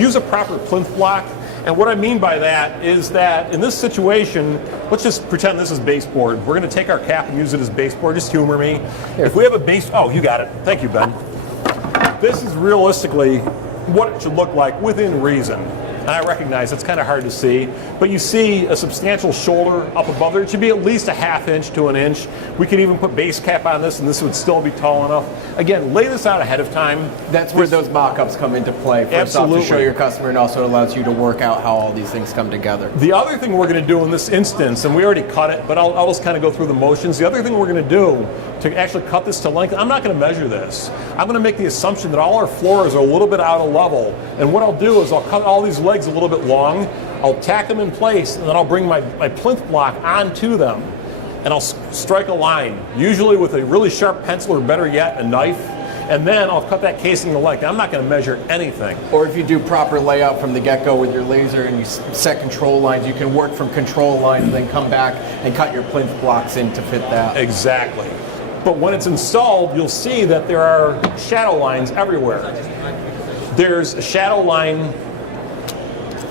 use a proper plinth block. And what I mean by that is that in this situation, let's just pretend this is baseboard. We're going to take our cap and use it as baseboard. Just humor me. Here. If we have a base, oh, you got it. Thank you, Ben. This is realistically what it should look like within reason. And I recognize it's kind of hard to see, but you see a substantial shoulder up above there. It should be at least a ½ inch to an inch. We could even put base cap on this and this would still be tall enough. Again, lay this out ahead of time. That's where those mock-ups come into play. First off, to show your customer, and also allows you to work out how all these things come together. The other thing we're going to do in this instance, and we already cut it, but I'll just kind of go through the motions. The other thing we're going to do to actually cut this to length, I'm not going to measure this. I'm going to make the assumption that all our floors are a little bit out of level. And what I'll do is I'll cut all these legs a little bit long, I'll tack them in place, and then I'll bring my plinth block onto them. And I'll strike a line, usually with a really sharp pencil or better yet, a knife. And then I'll cut that casing to length. I'm not going to measure anything. Or if you do proper layout from the get-go with your laser and you set control lines, you can work from control lines and then come back and cut your plinth blocks in to fit that. Exactly. But when it's installed, you'll see that there are shadow lines everywhere. There's a shadow line,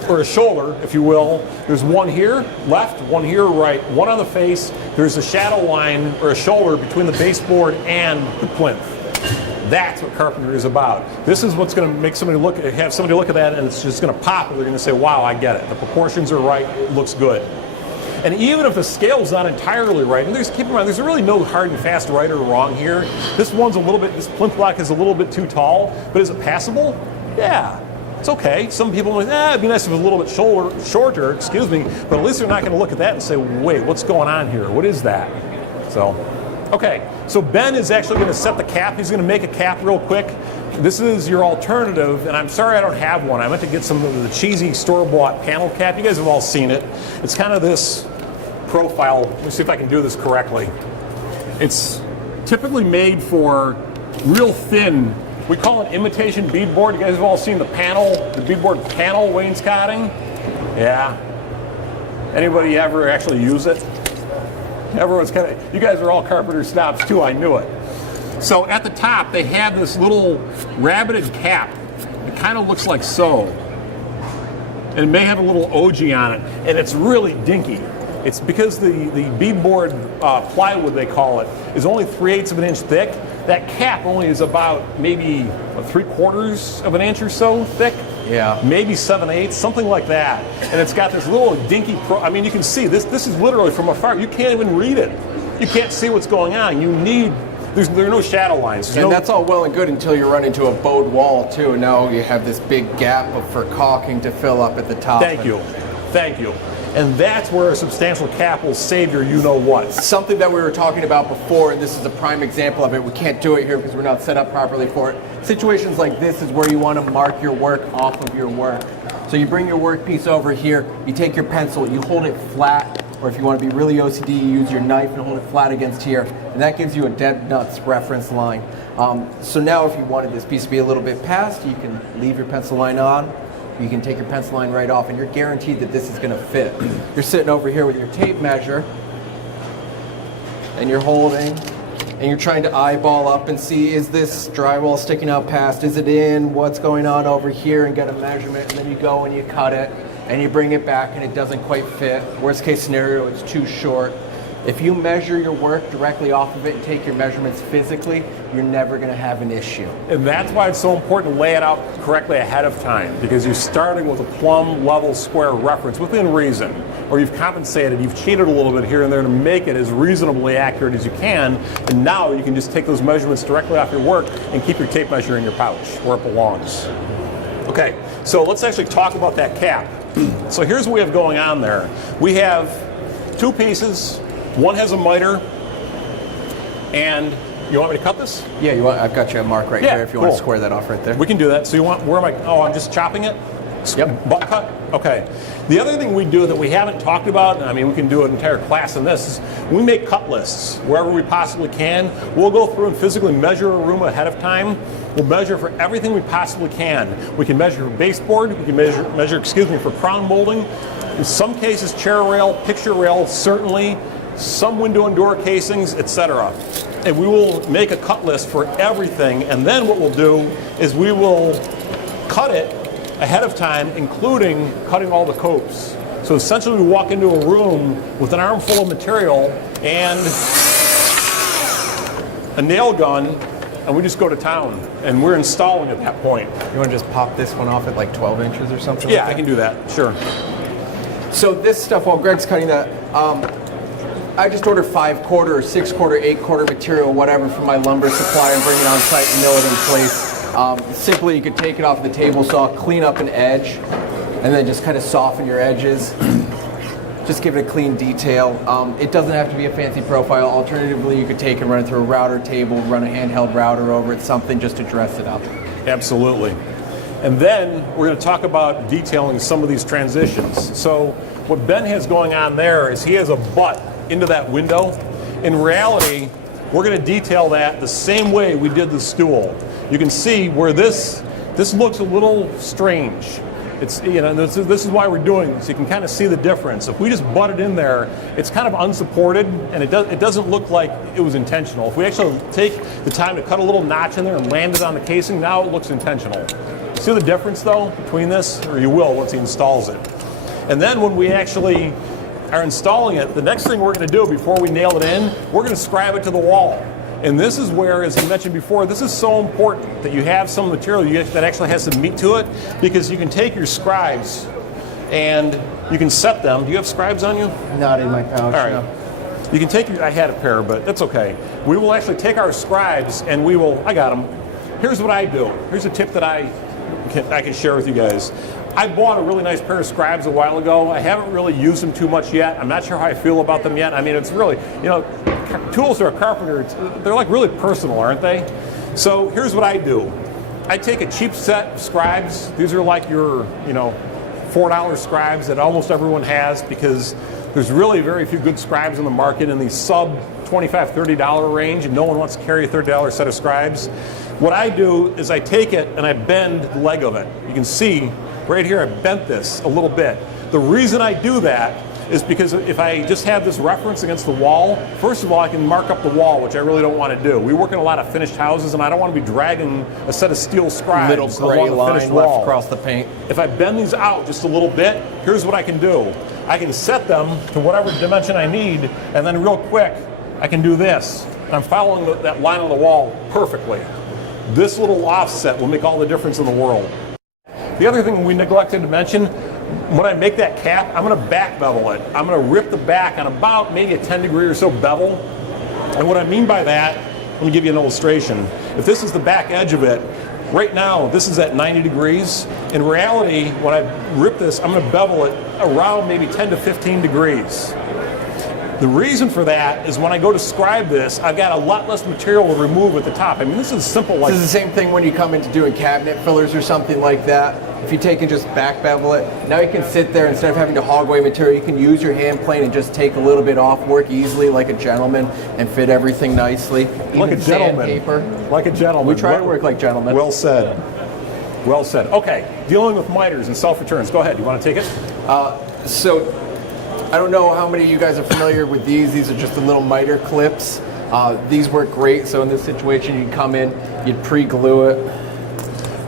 or a shoulder, if you will. There's one here, left, one here, right, one on the face. There's a shadow line, or a shoulder, between the baseboard and the plinth. That's what carpentry is about. This is what's going to make somebody have somebody look at that, and it's just going to pop, and they're going to say, wow, I get it. The proportions are right, it looks good. And even if the scale's not entirely right, and keep in mind, there's really no hard and fast right or wrong here. This plinth block is a little bit too tall, but is it passable? Yeah, it's okay. Some people are like, it'd be nice if it was a little bit shorter, but at least they're not going to look at that and say, wait, what's going on here? What is that? So, okay, so Ben is actually going to set the cap. He's going to make a cap real quick. This is your alternative, and I'm sorry I don't have one. I meant to get some of the cheesy store-bought panel cap. You guys have all seen it. It's kind of this profile. Let me see if I can do this correctly. It's typically made for real thin, we call it imitation beadboard. You guys have all seen the beadboard panel wainscoting? Yeah. Anybody ever actually use it? Everyone's you guys are all carpenter snobs too, I knew it. So at the top, they have this little rabbited cap. It kind of looks like so. And it may have a little ogee on it, and it's really dinky. It's because the beadboard plywood, they call it, is only 3/8 of an inch thick. That cap only is about maybe 3/4 of an inch or so thick. Yeah. Maybe 7/8, something like that. And it's got this little dinky, you can see, this is literally from afar. You can't even read it. You can't see what's going on. There are no shadow lines. And that's all well and good until you run into a bowed wall too. And now you have this big gap for caulking to fill up at the top. Thank you. And that's where a substantial cap will save your you-know-what. Something that we were talking about before, and this is a prime example of it. We can't do it here because we're not set up properly for it. Situations like this is where you want to mark your work off of your work. So you bring your workpiece over here, you take your pencil, you hold it flat, or if you want to be really OCD, you use your knife and hold it flat against here, and that gives you a dead nuts reference line. So now if you wanted this piece to be a little bit past, you can leave your pencil line on, you can take your pencil line right off, and you're guaranteed that this is going to fit. You're sitting over here with your tape measure, and you're holding, and you're trying to eyeball up and see, is this drywall sticking out past, is it in, what's going on over here, and get a measurement, and then you go and you cut it, and you bring it back and it doesn't quite fit. Worst case scenario, it's too short. If you measure your work directly off of it and take your measurements physically, you're never going to have an issue. And that's why it's so important to lay it out correctly ahead of time, because you're starting with a plumb, level, square reference within reason, or you've compensated, you've cheated a little bit here and there to make it as reasonably accurate as you can, and now you can just take those measurements directly off your work and keep your tape measure in your pouch where it belongs. Okay, so let's actually talk about that cap. So here's what we have going on there. We have two pieces. One has a miter, and you want me to cut this? Yeah, I've got you a mark right there if you want to square that off right there. We can do that. So where am I? Oh, I'm just chopping it? Yep. Butt cut? Okay. The other thing we do that we haven't talked about, and we can do an entire class on this, is we make cut lists wherever we possibly can. We'll go through and physically measure a room ahead of time. We'll measure for everything we possibly can. We can measure for baseboard, we can measure for crown molding. In some cases, chair rail, picture rail, certainly, some window and door casings, etc. And we will make a cut list for everything, and then what we'll do is we will cut it ahead of time, including cutting all the copes. So essentially we walk into a room with an armful of material and a nail gun, and we just go to town, and we're installing at that point. You want to just pop this one off at like 12 inches or something? Yeah, like that? I can do that, sure. So this stuff, while Greg's cutting that, I just order 5/4 or 6/4, 8/4 material, whatever, from my lumber supplier and bring it on site and mill it in place. Simply, you could take it off the table saw, clean up an edge, and then just kind of soften your edges. Just give it a clean detail. It doesn't have to be a fancy profile. Alternatively, you could take and run it through a router table, run a handheld router over it, something just to dress it up. Absolutely. And then we're going to talk about detailing some of these transitions. So what Ben has going on there is he has a butt into that window. In reality, we're going to detail that the same way we did the stool. You can see where this looks a little strange. It's, you know, this is why we're doing this. You can kind of see the difference. If we just butt it in there, it's kind of unsupported, and it doesn't look like it was intentional. If we actually take the time to cut a little notch in there and land it on the casing, now it looks intentional. See the difference, though, between this? Or you will once he installs it. And then when we actually are installing it, the next thing we're going to do before we nail it in, we're going to scribe it to the wall. And this is where, as I mentioned before, this is so important that you have some material that actually has some meat to it, because you can take your scribes and you can set them. Do you have scribes on you? Not in my pouch. All right. No. You can take your, I had a pair, but that's okay. We will actually take our scribes and we will, I got them. Here's what I do. Here's a tip that I can share with you guys. I bought a really nice pair of scribes a while ago. I haven't really used them too much yet. I'm not sure how I feel about them yet. I mean, it's really, you know, tools for a carpenter, they're like really personal, aren't they? So here's what I do. I take a cheap set of scribes. These are like your, you know, $4 scribes that almost everyone has, because there's really very few good scribes in the market in the sub $25, $30 range, and no one wants to carry a $30 set of scribes. What I do is I take it and I bend the leg of it. You can see right here I bent this a little bit. The reason I do that is because if I just have this reference against the wall, first of all, I can mark up the wall, which I really don't want to do. We work in a lot of finished houses, and I don't want to be dragging a set of steel scribes Little gray along the line finished left wall. across the paint. If I bend these out just a little bit, here's what I can do. I can set them to whatever dimension I need, and then real quick, I can do this. I'm following that line on the wall perfectly. This little offset will make all the difference in the world. The other thing we neglected to mention, when I make that cap, I'm going to back bevel it. I'm going to rip the back on about maybe a 10-degree or so bevel. And what I mean by that, let me give you an illustration. If this is the back edge of it, right now this is at 90 degrees. In reality, when I rip this, I'm going to bevel it around maybe 10 to 15 degrees. The reason for that is when I go to scribe this, I've got a lot less material to remove at the top. I mean, this is simple. Like, This is the same thing when you come into doing cabinet fillers or something like that. If you take and just back bevel it, now you can sit there, instead of having to hog away material, you can use your hand plane and just take a little bit off, work easily like a gentleman, and fit everything nicely. like a gentleman. Sandpaper. Like a gentleman. We try to work like gentlemen. Well said. Well said. Okay, dealing with miters and self-returns. Go ahead. You want to take it? So, I don't know how many of you guys are familiar with these. These are just the little miter clips. These work great. So in this situation, you'd come in, you'd pre-glue it.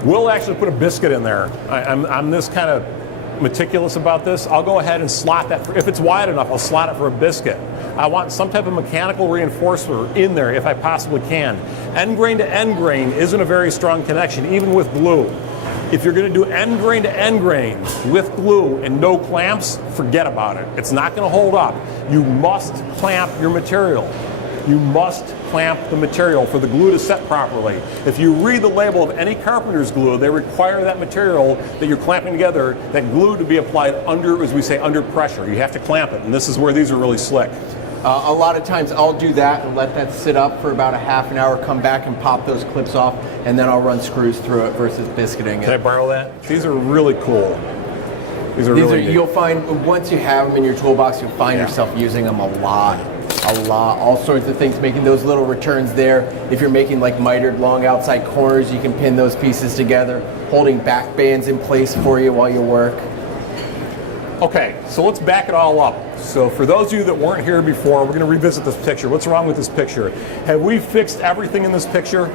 We'll actually put a biscuit in there. I'm this kind of meticulous about this. I'll go ahead and slot that. If it's wide enough, I'll slot it for a biscuit. I want some type of mechanical reinforcer in there if I possibly can. End grain to end grain isn't a very strong connection, even with glue. If you're going to do end grain to end grain with glue and no clamps, forget about it. It's not going to hold up. You must clamp your material. You must clamp the material for the glue to set properly. If you read the label of any carpenter's glue, they require that material that you're clamping together, that glue to be applied under, as we say, under pressure. You have to clamp it, and this is where these are really slick. A lot of times I'll do that and let that sit up for about a half an hour, come back and pop those clips off, and then I'll run screws through it versus biscuiting it. Can I borrow that? These are really cool. These are really neat. You'll find, once you have them in your toolbox, you'll find yourself using them a lot, all sorts of things, making those little returns there. If you're making like mitered long outside corners, you can pin those pieces together, holding back bands in place for you while you work. Okay, so let's back it all up. So for those of you that weren't here before, we're going to revisit this picture. What's wrong with this picture? Have we fixed everything in this picture?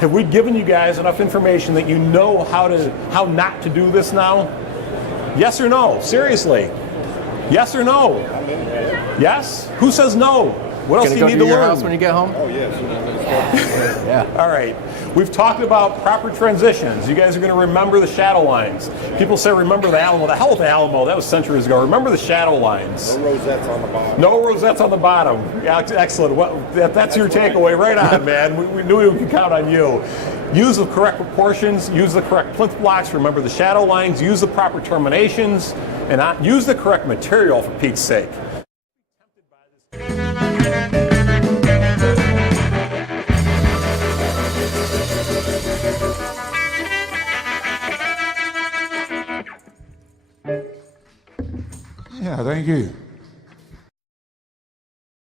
Have we given you guys enough information that you know how not to do this now? Yes or no? Seriously. Yes or no? Yes? Who says no? What else do you need to your learn? house when you get home? Oh, yes. Yeah. All right. We've talked about proper transitions. You guys are going to remember the shadow lines. People say remember the Alamo. The hell with the Alamo. That was centuries ago. Remember the shadow lines. No rosettes on the bottom. No rosettes on the bottom. Excellent. That's your takeaway. Right on, man. We knew we could count on you. Use the correct proportions. Use the correct plinth blocks. Remember the shadow lines. Use the proper terminations. And use the correct material, for Pete's sake.